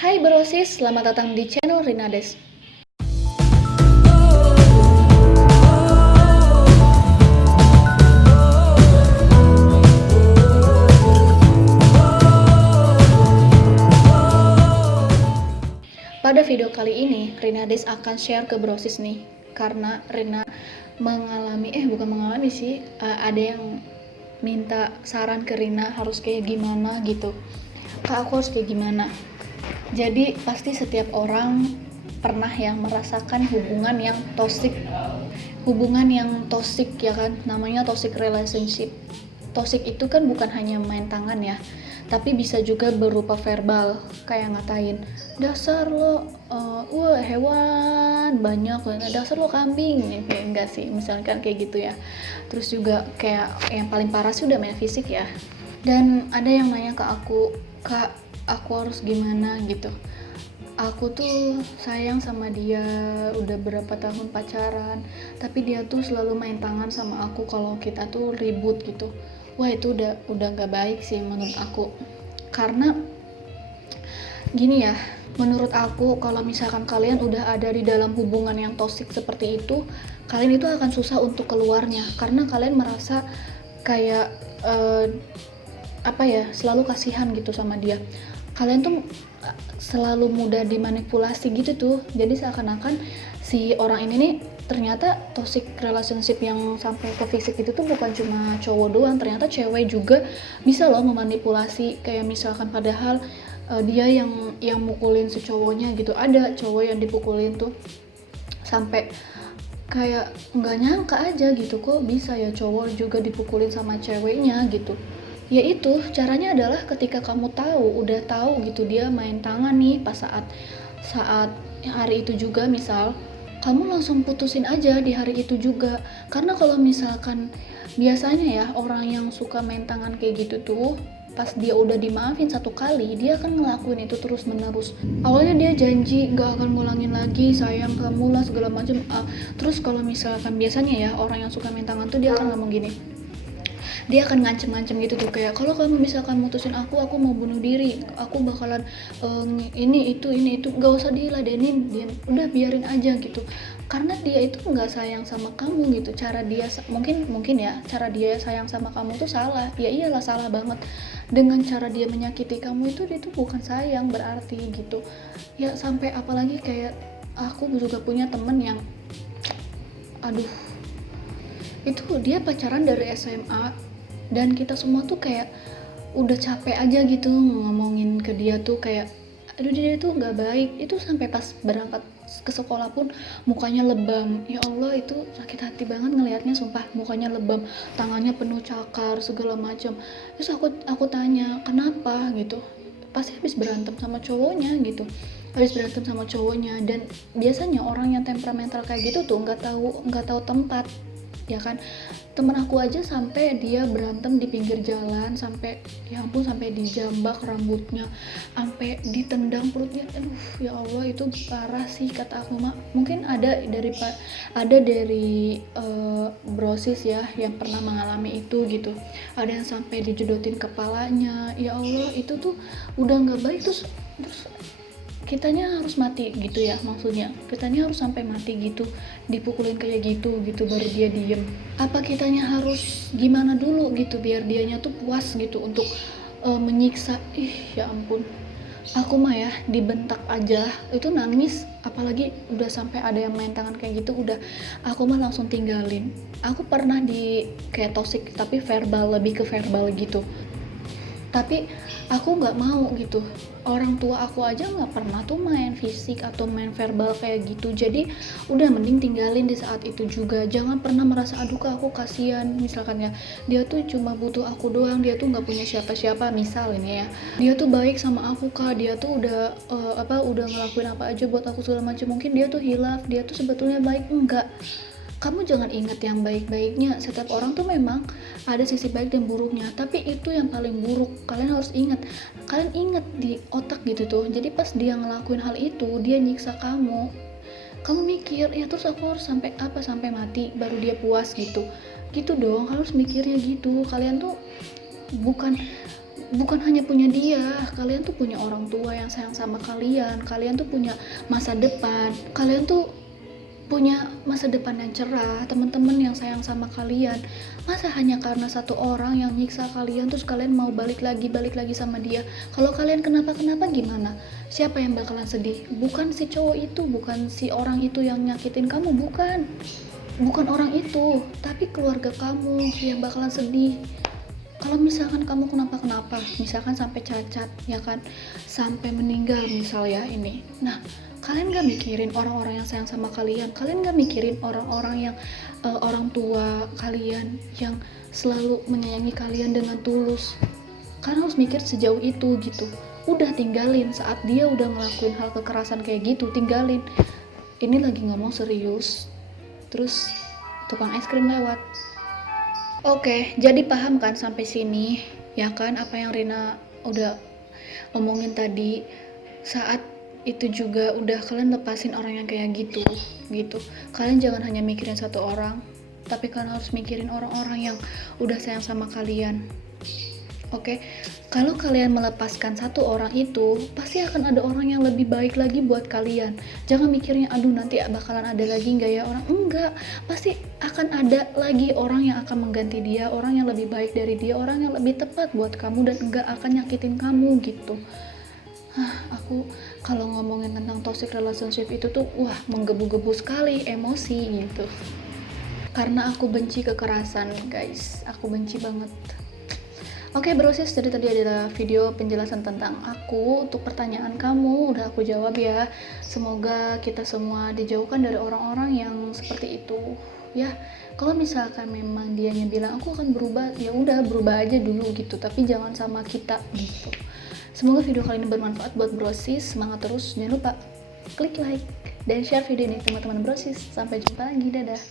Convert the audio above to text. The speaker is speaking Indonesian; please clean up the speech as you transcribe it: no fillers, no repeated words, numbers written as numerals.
Hai Brosis, selamat datang di channel Rinades. Pada video kali ini, Rinades akan share ke Brosis nih, karena Rina bukan mengalami sih, ada yang minta saran ke Rina harus kayak gimana gitu. Kak, aku harus kayak gimana? Jadi pasti setiap orang pernah yang merasakan hubungan yang toxic ya kan, namanya toxic relationship. Toxic itu kan bukan hanya main tangan ya, tapi bisa juga berupa verbal, kayak ngatain dasar lo hewan banyak, dasar lo kambing, enggak sih, misalkan kayak gitu ya. Terus juga kayak yang paling parah sih udah main fisik ya. Dan ada yang nanya ke aku, kak, aku harus gimana gitu. Aku tuh sayang sama dia, udah berapa tahun pacaran, tapi dia tuh selalu main tangan sama aku kalau kita tuh ribut gitu. Wah, itu udah gak baik sih menurut aku. Karena gini ya, menurut aku kalau misalkan kalian udah ada di dalam hubungan yang toksik seperti itu, kalian itu akan susah untuk keluarnya, karena kalian merasa kayak selalu kasihan gitu sama dia. Kalian tuh selalu mudah dimanipulasi gitu tuh. Jadi seakan-akan si orang ini nih ternyata toxic relationship yang sampai ke fisik itu tuh bukan cuma cowok doang, ternyata cewek juga bisa loh memanipulasi. Kayak misalkan padahal dia yang mukulin si cowoknya gitu. Ada cowok yang dipukulin tuh sampai kayak nggak nyangka aja gitu, kok bisa ya cowok juga dipukulin sama ceweknya gitu. Ya itu caranya adalah ketika kamu udah tahu gitu dia main tangan nih pas saat hari itu juga, misal kamu langsung putusin aja di hari itu juga. Karena kalau misalkan biasanya ya orang yang suka main tangan kayak gitu tuh, pas dia udah dimaafin satu kali, dia akan ngelakuin itu terus menerus. Awalnya dia janji gak akan ngulangin lagi, sayang kamu lah segala macam. Terus kalau misalkan biasanya ya orang yang suka main tangan tuh dia akan ngomong gini, dia akan ngancem-ngancem gitu tuh, kayak kalau kamu misalkan mutusin aku mau bunuh diri, aku bakalan ini itu gak usah diladenin, dia udah biarin aja gitu. Karena dia itu nggak sayang sama kamu gitu. Cara dia mungkin ya cara dia sayang sama kamu tuh salah, ya iyalah salah banget. Dengan cara dia menyakiti kamu itu, dia tuh bukan sayang berarti gitu ya. Sampai apalagi kayak aku juga punya temen yang aduh, itu dia pacaran dari SMA, dan kita semua tuh kayak udah capek aja gitu ngomongin ke dia tuh, kayak aduh dia tuh nggak baik. Itu sampai pas berangkat ke sekolah pun mukanya lebam. Ya Allah, itu sakit hati banget ngelihatnya, sumpah. Mukanya lebam, tangannya penuh cakar segala macam. Terus aku tanya kenapa gitu, pasti habis berantem sama cowoknya gitu, dan biasanya orang yang temperamental kayak gitu tuh nggak tahu tempat ya kan. Temen aku aja sampai dia berantem di pinggir jalan, sampai ya ampun, sampai dijambak rambutnya, sampai ditendang perutnya. Aduh ya Allah, itu parah sih kata aku mah. Mungkin ada dari Brosis ya yang pernah mengalami itu gitu. Ada yang sampai dijedotin kepalanya. Ya Allah, itu tuh udah nggak baik. Terus kitanya harus mati gitu ya, maksudnya kitanya harus sampai mati gitu, dipukulin kayak gitu baru dia diem. Apa kitanya harus gimana dulu gitu biar dianya tuh puas gitu untuk menyiksa. Ya ampun, aku mah ya dibentak aja itu nangis, apalagi udah sampai ada yang main tangan kayak gitu, udah aku mah langsung tinggalin. Aku pernah di kayak toxic tapi verbal, lebih ke verbal gitu, tapi aku nggak mau gitu. Orang tua aku aja nggak pernah tuh main fisik atau main verbal kayak gitu. Jadi udah mending tinggalin di saat itu juga. Jangan pernah merasa aduh kak aku kasihan, misalkan ya dia tuh cuma butuh aku doang, dia tuh nggak punya siapa-siapa, misal ini ya, dia tuh baik sama aku kak, dia tuh udah ngelakuin apa aja buat aku segala macam. Mungkin dia tuh hilaf, dia tuh sebetulnya baik. Enggak, kamu jangan ingat yang baik-baiknya. Setiap orang tuh memang ada sisi baik dan buruknya, tapi itu yang paling buruk. Kalian harus ingat, kalian ingat di otak gitu tuh. Jadi pas dia ngelakuin hal itu, dia nyiksa kamu mikir ya terus aku harus sampai mati baru dia puas gitu dong. Harus mikirnya gitu. Kalian tuh bukan bukan hanya punya dia, kalian tuh punya orang tua yang sayang sama kalian, kalian tuh punya masa depan, kalian tuh punya masa depan yang cerah, teman-teman yang sayang sama kalian. Masa hanya karena satu orang yang nyiksa kalian terus kalian mau balik lagi sama dia? Kalau kalian kenapa-kenapa gimana? Siapa yang bakalan sedih? Bukan si cowok itu, bukan si orang itu yang nyakitin kamu, bukan orang itu, tapi keluarga kamu yang bakalan sedih. Kalau misalkan kamu kenapa-kenapa, misalkan sampai cacat, ya kan, sampai meninggal misal ya ini. Nah, kalian gak mikirin orang-orang yang sayang sama kalian, kalian gak mikirin orang-orang yang orang tua kalian yang selalu menyayangi kalian dengan tulus. Kalian harus mikir sejauh itu gitu. Udah tinggalin saat dia udah ngelakuin hal kekerasan kayak gitu, tinggalin. Ini lagi ngomong serius, terus tukang es krim lewat. Oke, jadi paham kan sampai sini, ya kan, apa yang Rina udah omongin tadi. Saat itu juga udah kalian lepasin orang yang kayak gitu. Kalian jangan hanya mikirin satu orang, tapi kalian harus mikirin orang-orang yang udah sayang sama kalian. Oke, kalau kalian melepaskan satu orang itu, pasti akan ada orang yang lebih baik lagi buat kalian. Jangan mikirnya, aduh nanti bakalan ada lagi nggak ya orang. Enggak, pasti akan ada lagi orang yang akan mengganti dia, orang yang lebih baik dari dia, orang yang lebih tepat buat kamu dan enggak akan nyakitin kamu gitu. Aku kalau ngomongin tentang toxic relationship itu tuh, wah, menggebu-gebu sekali emosi gitu. Karena aku benci kekerasan, guys. Aku benci banget. Oke brosis, jadi tadi adalah video penjelasan tentang aku. Untuk pertanyaan kamu udah aku jawab ya. Semoga kita semua dijauhkan dari orang-orang yang seperti itu ya. Kalau misalkan memang dianya bilang aku akan berubah, ya udah berubah aja dulu gitu, tapi jangan sama kita gitu. Semoga video kali ini bermanfaat buat brosis. Semangat terus, jangan lupa klik like dan share video ini teman-teman brosis. Sampai jumpa lagi, dadah.